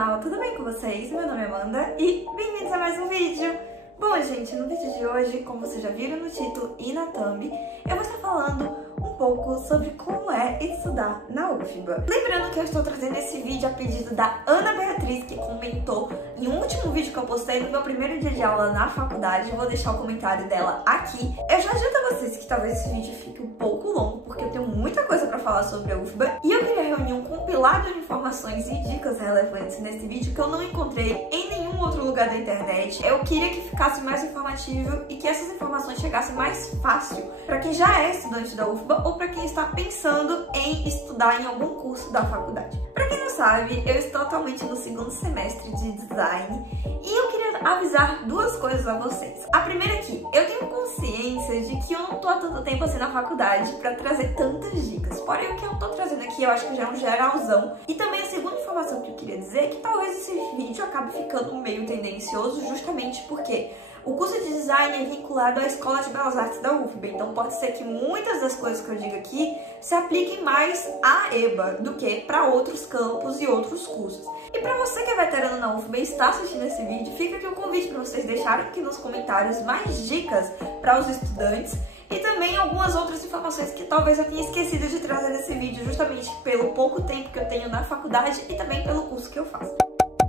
canal, tudo bem com vocês? Meu nome é Amanda e bem-vindos a mais um vídeo! Bom, gente, no vídeo de hoje, como vocês já viram no título e na thumb, eu vou estar falando um pouco sobre como é estudar na UFBA. Lembrando que eu estou trazendo esse vídeo a pedido da Ana Beatriz, que comentou em um último vídeo que eu postei no meu primeiro dia de aula na faculdade. Eu vou deixar o comentário dela aqui. Eu já adianto a vocês que talvez esse vídeo fique um pouco longo, porque eu tenho muita coisa pra falar sobre a UFBA. E eu queria reunir um compilado de informações e dicas relevantes nesse vídeo que eu não encontrei em nenhum outro lugar da internet. Eu queria que ficasse mais informativo e que essas informações chegassem mais fácil para quem já é estudante da UFBA ou para quem está pensando em estudar em algum curso da faculdade. Para quem não sabe, eu estou atualmente no segundo semestre de design e eu queria avisar duas coisas a vocês. A primeira é que eu tenho consciência de que eu não tô há tanto tempo assim na faculdade para trazer tantas dicas. Porém, o que eu tô trazendo aqui eu acho que já é um geralzão. E também a segunda informação que eu queria dizer é que talvez esse vídeo acabe ficando meio tendencioso justamente porque o curso de design é vinculado à Escola de Belas Artes da UFBA, então pode ser que muitas das coisas que eu digo aqui se apliquem mais à EBA do que para outros campos e outros cursos. E para você que é veterano na UFBA e está assistindo esse vídeo, fica aqui o convite para vocês deixarem aqui nos comentários mais dicas para os estudantes e também algumas outras informações que talvez eu tenha esquecido de trazer nesse vídeo, justamente pelo pouco tempo que eu tenho na faculdade e também pelo curso que eu faço.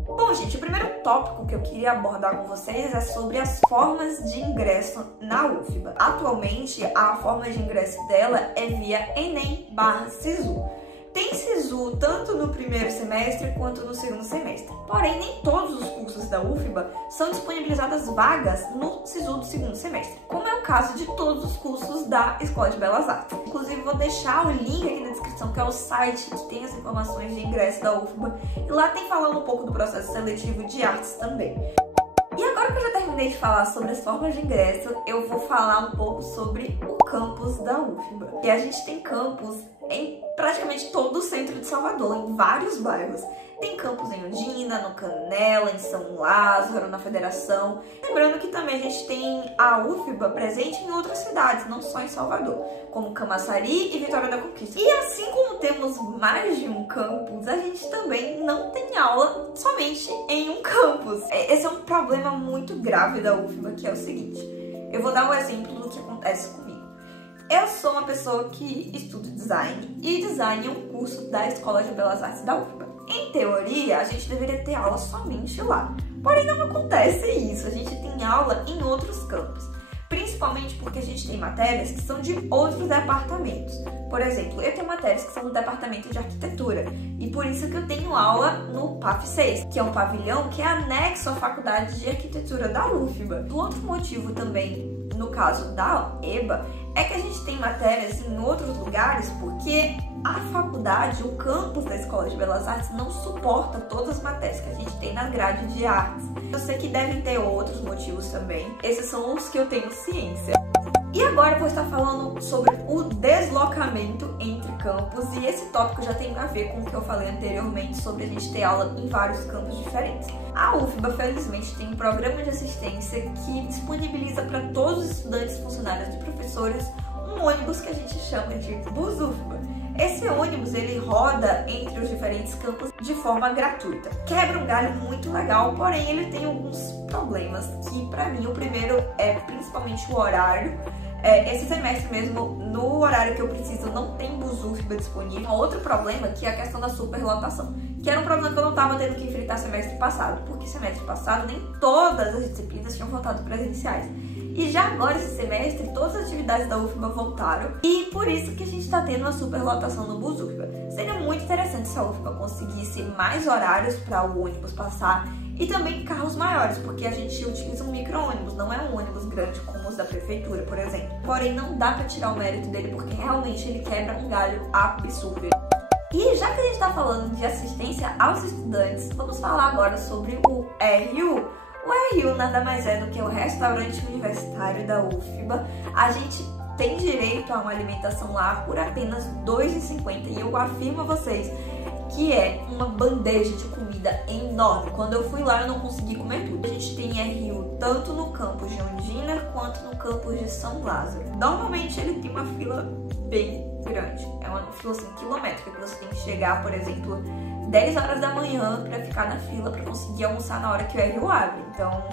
Bom, gente, o primeiro tópico que eu queria abordar com vocês é sobre as formas de ingresso na UFBA. Atualmente, a forma de ingresso dela é via Enem/Sisu. Tem Sisu tanto no primeiro semestre quanto no segundo semestre. Porém, nem todos os cursos da UFBA são disponibilizadas vagas no Sisu do segundo semestre, como é o caso de todos os cursos da Escola de Belas Artes. Inclusive, vou deixar o link aqui na descrição, que é o site que tem as informações de ingresso da UFBA. E lá tem falando um pouco do processo seletivo de artes também. E agora que eu já terminei de falar sobre as formas de ingresso, eu vou falar um pouco sobre o campus da UFBA. E a gente tem campus em praticamente todo o centro de Salvador, em vários bairros. Tem campus em Ondina, no Canela, em São Lázaro, na Federação. Lembrando que também a gente tem a UFBA presente em outras cidades, não só em Salvador, como Camaçari e Vitória da Conquista. E assim como temos mais de um campus, a gente também não tem aula somente em um campus. Esse é um problema muito grave da UFBA, que é o seguinte. Eu vou dar um exemplo do que acontece comigo. Eu sou uma pessoa que estuda design, e design é um curso da Escola de Belas Artes da UFBA. Em teoria, a gente deveria ter aula somente lá. Porém, não acontece isso. A gente tem aula em outros campos. Principalmente porque a gente tem matérias que são de outros departamentos. Por exemplo, eu tenho matérias que são do departamento de arquitetura. E por isso que eu tenho aula no PAF 6, que é um pavilhão que é anexo à Faculdade de Arquitetura da UFBA. O outro motivo também, no caso da EBA, é que a gente tem matérias em outros lugares porque a faculdade, o campus da Escola de Belas Artes não suporta todas as matérias que a gente tem na grade de artes. Eu sei que devem ter outros motivos também. Esses são os que eu tenho ciência. E agora eu vou estar falando sobre o deslocamento entre campos, e esse tópico já tem a ver com o que eu falei anteriormente sobre a gente ter aula em vários campos diferentes. A UFBA, felizmente, tem um programa de assistência que disponibiliza para todos os estudantes, funcionários e professores um ônibus que a gente chama de Bus UFBA. Esse ônibus, ele roda entre os diferentes campos de forma gratuita. Quebra um galho muito legal, porém ele tem alguns problemas que, pra mim, o primeiro é principalmente o horário. Esse semestre mesmo, no horário que eu preciso, não tem Bus UFBA disponível. Outro problema que é a questão da superlotação, que era um problema que eu não estava tendo que enfrentar semestre passado, porque semestre passado nem todas as disciplinas tinham voltado presenciais. E já agora, esse semestre, todas as atividades da UFBA voltaram, e por isso que a gente está tendo uma superlotação no Bus UFBA. Seria muito interessante se a UFBA conseguisse mais horários para o ônibus passar e também carros maiores, porque a gente utiliza um micro-ônibus, não é um ônibus grande como os da prefeitura, por exemplo. Porém, não dá para tirar o mérito dele, porque realmente ele quebra um galho absurdo. E já que a gente está falando de assistência aos estudantes, vamos falar agora sobre o RU. O RU nada mais é do que o restaurante universitário da UFBA. A gente tem direito a uma alimentação lá por apenas R$ 2,50 e eu afirmo a vocês que é uma bandeja de comida enorme. Quando eu fui lá eu não consegui comer tudo. A gente tem RU tanto no campus de Ondina quanto no campus de São Lázaro. Normalmente ele tem uma fila bem grande. É uma fila assim, quilométrica, que você tem que chegar, por exemplo, 10 horas da manhã pra ficar na fila pra conseguir almoçar na hora que o RU abre. Então,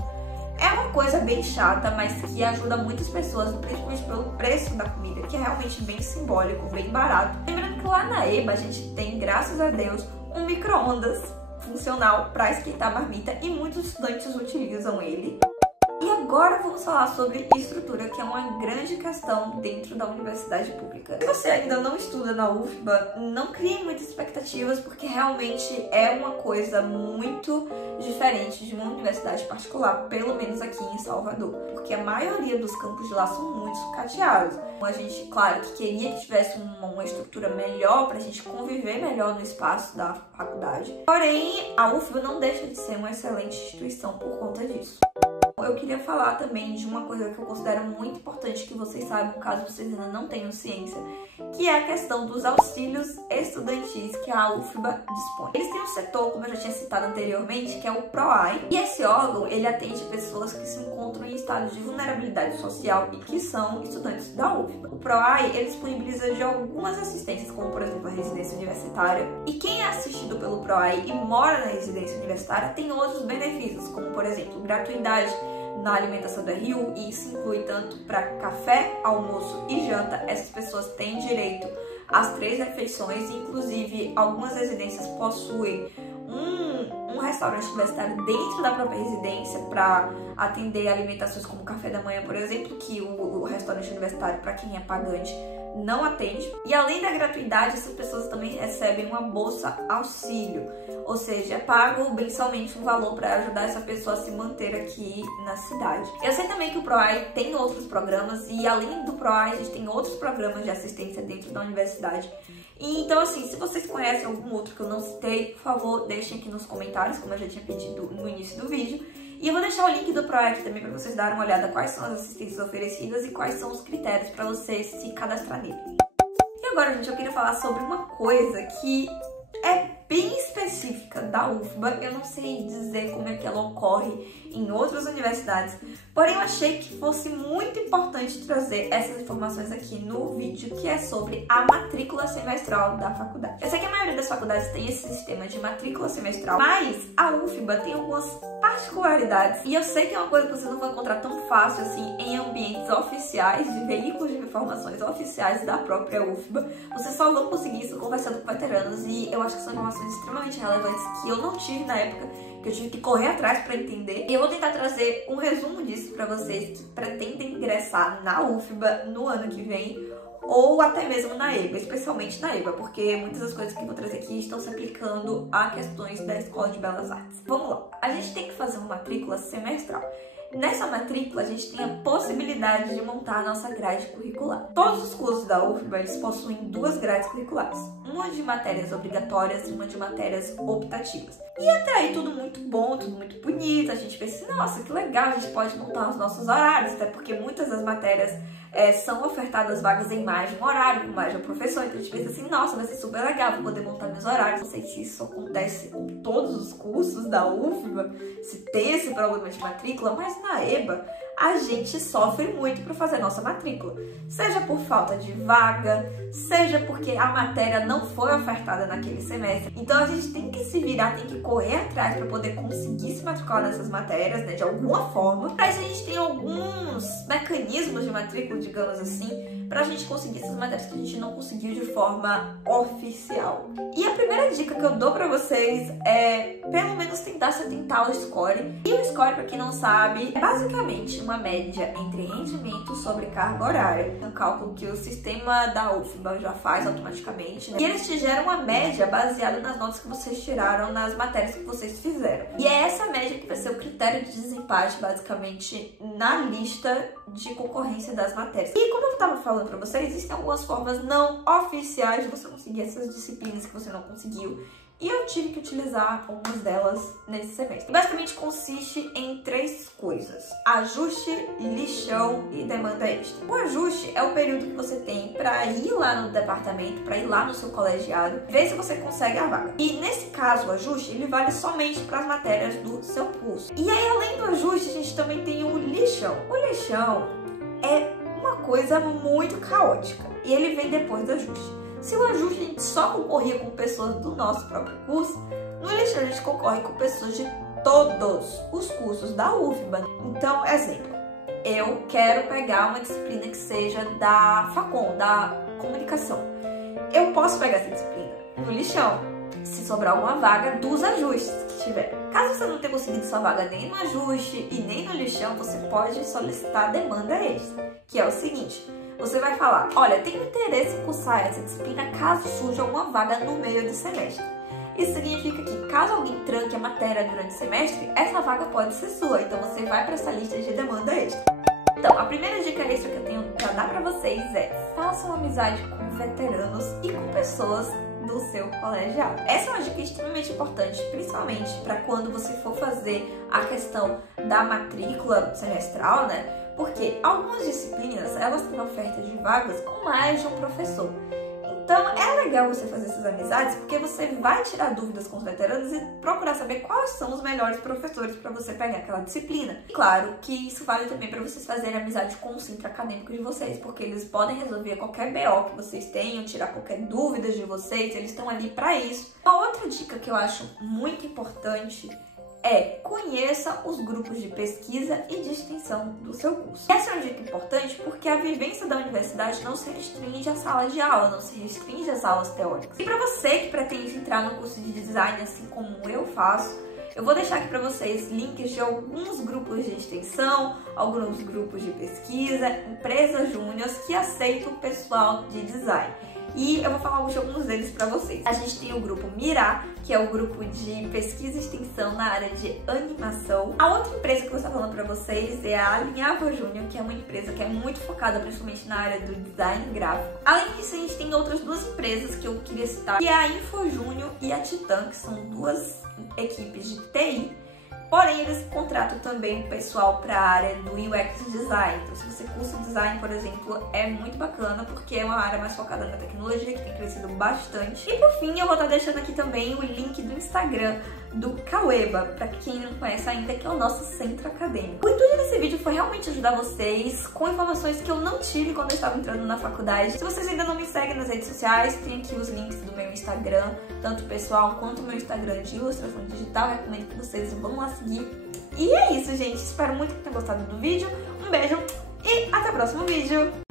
é uma coisa bem chata, mas que ajuda muitas pessoas, principalmente pelo preço da comida, que é realmente bem simbólico, bem barato. Lembrando que lá na EBA a gente tem, graças a Deus, um micro-ondas funcional para esquentar a marmita e muitos estudantes utilizam ele. E agora vamos falar sobre estrutura, que é uma grande questão dentro da universidade pública. Se você ainda não estuda na UFBA, não crie muitas expectativas, porque realmente é uma coisa muito diferente de uma universidade particular, pelo menos aqui em Salvador, porque a maioria dos campos de lá são muito sucateados. A gente, claro, que queria que tivesse uma estrutura melhor pra gente conviver melhor no espaço da faculdade. Porém, a UFBA não deixa de ser uma excelente instituição por conta disso. Eu queria falar também de uma coisa que eu considero muito importante que vocês saibam, caso vocês ainda não tenham ciência, que é a questão dos auxílios estudantis que a UFBA dispõe. Eles têm um setor, como eu já tinha citado anteriormente, que é o PROAI, e esse órgão, ele atende pessoas que se encontram em estado de vulnerabilidade social e que são estudantes da UFBA. O PROAI, ele disponibiliza de algumas assistências, como por exemplo a residência universitária, e quem é assistido pelo PROAI e mora na residência universitária tem outros benefícios, como por exemplo gratuidade na alimentação do RU, e isso inclui tanto para café, almoço e janta. Essas pessoas têm direito às 3 refeições, inclusive algumas residências possuem um restaurante universitário dentro da própria residência para atender alimentações como café da manhã, por exemplo, que o restaurante universitário, para quem é pagante, não atende. E além da gratuidade, essas pessoas também recebem uma bolsa auxílio, ou seja, é pago mensalmente um valor para ajudar essa pessoa a se manter aqui na cidade. Eu sei também que o PROAI tem outros programas, e além do PROAI a gente tem outros programas de assistência dentro da universidade. E então, assim, se vocês conhecem algum outro que eu não citei, por favor, deixem aqui nos comentários, como eu já tinha pedido no início do vídeo. E eu vou deixar o link do PROAI aqui também para vocês darem uma olhada quais são as assistências oferecidas e quais são os critérios para você se cadastrar nele. E agora, gente, eu queria falar sobre uma coisa que é bem específica da UFBA. Eu não sei dizer como é que ela ocorre em outras universidades, porém eu achei que fosse muito importante trazer essas informações aqui no vídeo, que é sobre a matrícula semestral da faculdade. Eu sei que a maioria das faculdades tem esse sistema de matrícula semestral, mas a UFBA tem algumas particularidades, e eu sei que é uma coisa que vocês não vão encontrar tão fácil assim em ambientes oficiais, de veículos de informações oficiais da própria UFBA. Vocês só vão conseguir isso conversando com veteranos, e eu acho que são informações extremamente relevantes que eu não tive na época, que eu tive que correr atrás para entender. E eu vou tentar trazer um resumo disso para vocês que pretendem ingressar na UFBA no ano que vem, ou até mesmo na EBA, especialmente na EBA, porque muitas das coisas que eu vou trazer aqui estão se aplicando a questões da Escola de Belas Artes. Vamos lá, a gente tem que fazer uma matrícula semestral. Nessa matrícula, a gente tem a possibilidade de montar a nossa grade curricular. Todos os cursos da UFBA, eles possuem 2 grades curriculares. Uma de matérias obrigatórias e uma de matérias optativas. E até aí tudo muito bom, tudo muito bonito. A gente pensa assim, nossa, que legal, a gente pode montar os nossos horários, até porque muitas das matérias são ofertadas vagas em mais de um horário, com mais de um professor. Então a gente pensa assim, nossa, vai ser super legal, vou poder montar meus horários. Não sei se isso acontece com todos os cursos da UFBA, se tem esse problema de matrícula, mas na EBA a gente sofre muito para fazer nossa matrícula. Seja por falta de vaga, seja porque a matéria não foi ofertada naquele semestre. Então a gente tem que se virar, tem que correr atrás para poder conseguir se matricular nessas matérias, né, de alguma forma. Mas a gente tem alguns mecanismos de matrícula, digamos assim, pra gente conseguir essas matérias que a gente não conseguiu de forma oficial. E a primeira dica que eu dou pra vocês é, pelo menos, tentar se atentar ao score. E o score, pra quem não sabe, é basicamente uma média entre rendimento sobre carga horária. É um cálculo que o sistema da UFBA já faz automaticamente, né? E eles te geram uma média baseada nas notas que vocês tiraram nas matérias que vocês fizeram. E é essa média que vai ser o critério de desempate, basicamente, na lista de concorrência das matérias. E como eu tava falando pra vocês, existem algumas formas não oficiais de você conseguir essas disciplinas que você não conseguiu. E eu tive que utilizar algumas delas nesse semestre. Basicamente consiste em 3 coisas: ajuste, lixão e demanda extra. O ajuste é o período que você tem para ir lá no departamento, para ir lá no seu colegiado, ver se você consegue a vaga. E nesse caso, o ajuste, ele vale somente para as matérias do seu curso. E aí, além do ajuste, a gente também tem o lixão. O lixão é uma coisa muito caótica. e ele vem depois do ajuste. Se o ajuste a gente só concorria com pessoas do nosso próprio curso, no Lixão a gente concorre com pessoas de todos os cursos da UFBA. Então, exemplo, eu quero pegar uma disciplina que seja da Facom, da comunicação. Eu posso pegar essa disciplina no Lixão, se sobrar alguma vaga dos ajustes que tiver. Caso você não tenha conseguido sua vaga nem no ajuste e nem no Lixão, você pode solicitar demanda extra, que é o seguinte: você vai falar, olha, tenho interesse em cursar essa disciplina caso surja alguma vaga no meio do semestre. Isso significa que caso alguém tranque a matéria durante o semestre, essa vaga pode ser sua, então você vai para essa lista de demanda extra. Então, a primeira dica extra que eu tenho para dar para vocês é: façam amizade com veteranos e com pessoas do seu colegial. Essa é uma dica extremamente importante, principalmente para quando você for fazer a questão da matrícula semestral, né? Porque algumas disciplinas, elas têm oferta de vagas com mais de um professor. Então, é legal você fazer essas amizades, porque você vai tirar dúvidas com os veteranos e procurar saber quais são os melhores professores para você pegar aquela disciplina. E claro que isso vale também para vocês fazerem amizade com o centro acadêmico de vocês, porque eles podem resolver qualquer BO que vocês tenham, tirar qualquer dúvida de vocês, eles estão ali para isso. Uma outra dica que eu acho muito importante é: conheça os grupos de pesquisa e de extensão do seu curso. Essa é uma dica importante porque a vivência da universidade não se restringe à sala de aula, não se restringe às aulas teóricas. E para você que pretende entrar no curso de design, assim como eu faço, eu vou deixar aqui para vocês links de alguns grupos de extensão, alguns grupos de pesquisa, empresas júniores que aceitam o pessoal de design. E eu vou falar de alguns deles para vocês. A gente tem o grupo Mirar, que é o grupo de pesquisa e extensão na área de animação. A outra empresa que eu vou estar falando para vocês é a Alinhava Júnior, que é uma empresa que é muito focada principalmente na área do design gráfico. Além disso, a gente tem outras duas empresas que eu queria citar, que é a Info Júnior e a Titan, que são duas equipes de TI. Porém, eles contratam também o pessoal para a área do UX Design. Então, se você cursa design, por exemplo, é muito bacana, porque é uma área mais focada na tecnologia, que tem crescido bastante. E por fim, eu vou estar deixando aqui também o link do Instagram do Caueba, para quem não conhece ainda, que é o nosso centro acadêmico. O intuito desse vídeo foi realmente ajudar vocês com informações que eu não tive quando eu estava entrando na faculdade. Se vocês ainda não me seguem nas redes sociais, tem aqui os links do meu Instagram, tanto pessoal quanto o meu Instagram de ilustração digital. Eu recomendo que vocês vão lá seguir. E é isso, gente. Espero muito que tenham gostado do vídeo. Um beijo e até o próximo vídeo.